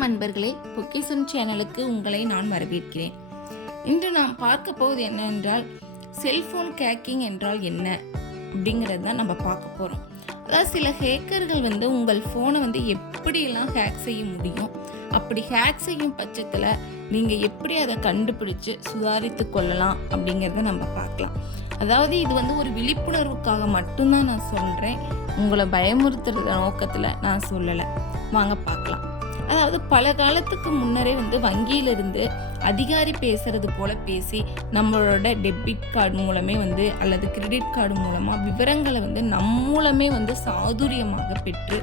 வணக்கம் அன்பர்களே பொக்கிசன் சேனலுக்கு உங்களை நான் வரவேற்கிறேன். இன்று நாம் பார்க்க போவது என்னவென்றால் செல்ஃபோன் கேக்கிங் என்றால் என்ன? அப்படிங்கிறது தான் நம்ம பார்க்க போகிறோம் அதாவது சில ஹேக்கர்கள் வந்து உங்கள் ஃபோனை வந்து எப்படியெல்லாம் ஹேக் செய்ய முடியும் அப்படி ஹேக் செய்யும் பட்சத்தில் நீங்கள் எப்படி அதை கண்டுபிடிச்சு சுதாரித்து கொள்ளலாம் அப்படிங்கிறத நம்ம பார்க்கலாம். அதாவது இது வந்து ஒரு விழிப்புணர்வுக்காக மட்டும்தான் நான் சொல்கிறேன் உங்களை பயமுறுத்துறது நோக்கத்தில் நான் சொல்லலை. வாங்க பார்க்கலாம். அதாவது பல காலத்துக்கு முன்னரே வந்து வங்கியிலிருந்து அதிகாரி பேசுறது போல பேசி நம்மளோட டெபிட் கார்டு மூலமே வந்து அல்லது கிரெடிட் கார்டு மூலமாக விவரங்களை வந்து நம் மூலமே வந்து சாதுரியமாக பெற்று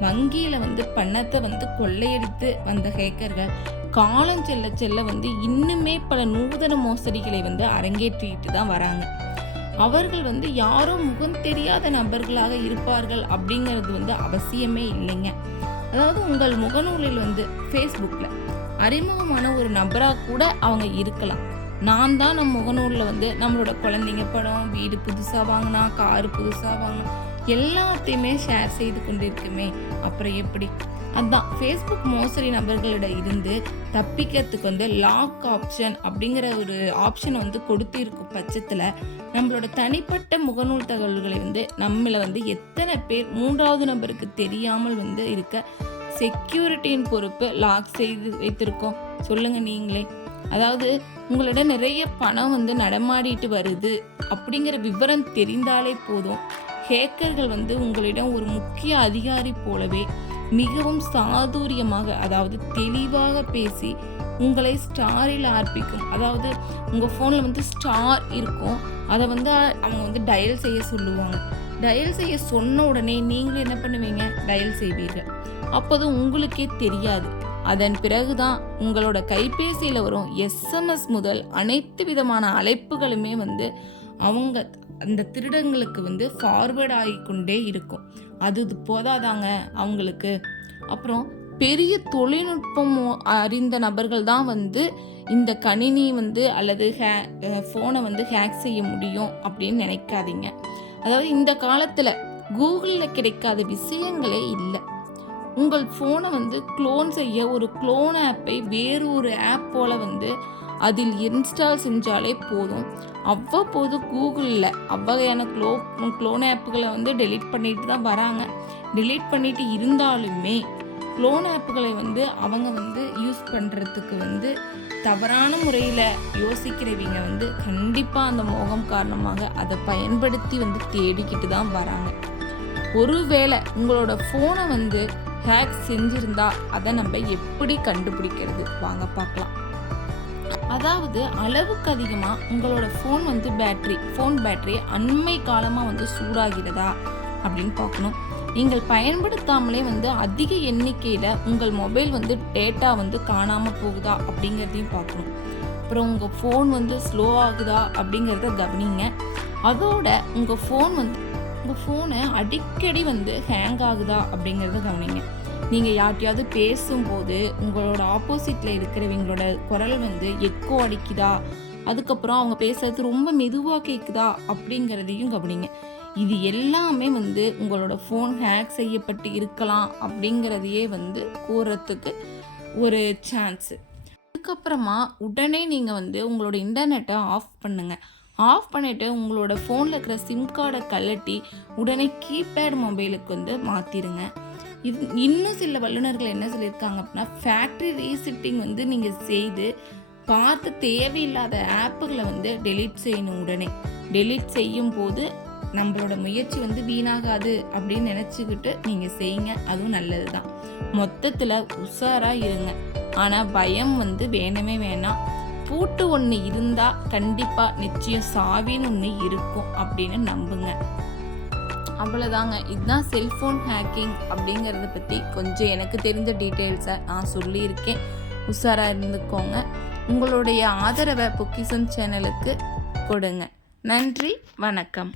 வங்கியில் வந்து பணத்தை வந்து கொள்ளையடித்து வந்த ஹேக்கர்கள் காலம் செல்ல செல்ல வந்து இன்னுமே பல நூதன மோசடிகளை வந்து அரங்கேற்றிட்டு தான் வராங்க. அவர்கள் வந்து யாரோ முகம் தெரியாத நபர்களாக இருப்பார்கள் அப்படிங்கிறது வந்து அவசியமே இல்லைங்க. அதாவது உங்கள் முகநூலில் வந்து ஃபேஸ்புக்கில் அறிமுகமான ஒரு நபராக கூட அவங்க இருக்கலாம். நான் தான் நம்ம முகநூலில் வந்து நம்மளோட குழந்தைங்க படம் வீடு புதுசாக வாங்கினா காரு புதுசாக வாங்கினா எல்லாத்தையுமே ஷேர் செய்து கொண்டிருக்குமே. அப்புறம் எப்படி? அதுதான் ஃபேஸ்புக் மோசடி நபர்களிட இருந்து தப்பிக்கிறதுக்கு வந்து லாக் ஆப்ஷன் அப்படிங்கிற ஒரு ஆப்ஷன் வந்து கொடுத்திருக்கும் பட்சத்தில் நம்மளோட தனிப்பட்ட முகநூல் தகவல்களை வந்து நம்மளை வந்து எத்தனை பேர் மூன்றாவது நபருக்கு தெரியாமல் வந்து இருக்க செக்யூரிட்டியின் பொறுப்பு லாக் செய்து வைத்திருக்கோம். சொல்லுங்க நீங்களே. அதாவது உங்களிடம் நிறைய பணம் வந்து நடமாடிட்டு வருது அப்படிங்கிற விவரம் தெரிந்தாலே போதும். ஹேக்கர்கள் வந்து உங்களிடம் ஒரு முக்கிய அதிகாரி போலவே மிகவும் சாதுரியமாக அதாவது தெளிவாக பேசி உங்களை ஸ்டாரில் ஆர்ப்பிக்கும். அதாவது உங்கள் ஃபோனில் வந்து ஸ்டார் இருக்கும். அதை வந்து அவங்க வந்து டயல் செய்ய சொல்லுவாங்க. டயல் செய்ய சொன்ன உடனே நீங்களும் என்ன பண்ணுவீங்க? டயல் செய்வீர்கள். அப்போது உங்களுக்கே தெரியாது. அதன் பிறகுதான் உங்களோட கைபேசியில் வரும் எஸ்எம்எஸ் முதல் அனைத்து விதமான அழைப்புகளுமே வந்து அவங்க அந்த திருடங்களுக்கு வந்து ஃபார்வேர்ட் ஆகிக்கொண்டே இருக்கும். அது இது போதாதாங்க அவங்களுக்கு. அப்புறம் பெரிய தொழில்நுட்பம் அறிந்த நபர்கள் தான் வந்து இந்த கணினி வந்து அல்லது ஹே ஃபோனை வந்து ஹேக் செய்ய முடியும் அப்படின்னு நினைக்காதீங்க. அதாவது இந்த காலத்தில் கூகுளில் கிடைக்காத விஷயங்களே இல்லை. உங்கள் ஃபோனை வந்து க்ளோன் செய்ய ஒரு க்ளோன் ஆப்பை வேறு ஒரு ஆப் போல் வந்து அதில் இன்ஸ்டால் செஞ்சாலே போதும். அவ்வப்போது கூகுளில் அவ்வகையான க்ளோ க்ளோன் ஆப்புகளை வந்து டெலீட் பண்ணிட்டு தான் வராங்க. டெலீட் பண்ணிட்டு இருந்தாலுமே க்ளோன் ஆப்புகளை வந்து அவங்க வந்து யூஸ் பண்ணுறதுக்கு வந்து தவறான முறையில் யோசிக்கிறவங்க வந்து கண்டிப்பாக அந்த மோகம் காரணமாக அதை பயன்படுத்தி வந்து தேடிக்கிட்டு தான் வராங்க. ஒருவேளை உங்களோட ஃபோனை வந்து ஹேக் செஞ்சிருந்தா அதை நம்ம எப்படி கண்டுபிடிக்கிறது? வாங்க பார்க்கலாம். அதாவது அளவுக்கு அதிகமாக உங்களோட ஃபோன் வந்து பேட்ரி ஃபோன் பேட்டரி அண்மை காலமாக வந்து சூடாகிறதா அப்படின்னு பார்க்கணும். நீங்கள் பயன்படுத்தாமலே வந்து அதிக எண்ணிக்கையில் உங்கள் மொபைல் வந்து டேட்டா வந்து காணாமல் போகுதா அப்படிங்கிறதையும் பார்க்கணும். அப்புறம் உங்கள் ஃபோன் வந்து ஸ்லோ ஆகுதா அப்படிங்கிறத கவனிங்க. அதோட உங்கள் ஃபோன் வந்து உங்கள் ஃபோனை அடிக்கடி வந்து ஹேங் ஆகுதா அப்படிங்கிறத கவனிங்க. நீங்கள் யார்ட்டையாவது பேசும்போது உங்களோட ஆப்போசிட்டில் இருக்கிறவங்களோட குரல் வந்து எக்கோ அடிக்குதா? அதுக்கப்புறம் அவங்க பேசுறது ரொம்ப மெதுவாக கேட்குதா அப்படிங்கிறதையும் கவனிங்க. இது எல்லாமே வந்து உங்களோட ஃபோன் ஹேக் செய்யப்பட்டு இருக்கலாம் அப்படிங்கிறதையே வந்து கூறத்துக்கு ஒரு சான்ஸு அதுக்கப்புறமா உடனே நீங்கள் வந்து உங்களோட இன்டர்நெட்டை ஆஃப் பண்ணுங்கள் ஆஃப் பண்ணிவிட்டு உங்களோட ஃபோனில் இருக்கிற சிம் கார்டை கழட்டி உடனே கீபேட் மொபைலுக்கு வந்து மாற்றிடுங்க இது இன்னும் சில வல்லுநர்கள் என்ன சொல்லியிருக்காங்க அப்படின்னா ஃபேக்ட்ரி ரீசிட்டிங் வந்து நீங்கள் செய்து பார்த்து தேவையில்லாத ஆப்புகளை வந்து டெலீட் செய்யணும் உடனே. டெலீட் செய்யும் போது நம்மளோட முயற்சி வந்து வீணாகாது அப்படின்னு நினச்சிக்கிட்டு நீங்கள் செய்யுங்க. அதுவும் நல்லது தான் மொத்தத்தில் உஷாராக இருங்க. ஆனால் பயம் வந்து வேணுமே வேணாம். பூட்டு ஒன்று இருந்தால் கண்டிப்பாக நிச்சயம் சாவின்னு ஒன்று இருக்கும் அப்படின்னு நம்புங்க. அவ்வளோதாங்க இதுதான் செல்ஃபோன் ஹேக்கிங் அப்படிங்கிறத பற்றி கொஞ்சம் எனக்கு தெரிஞ்ச டீட்டெயில்ஸை நான் சொல்லியிருக்கேன். உஷாராக இருந்துக்கோங்க. உங்களுடைய ஆதரவை பொக்கிசம் சேனலுக்கு கொடுங்க. நன்றி வணக்கம்.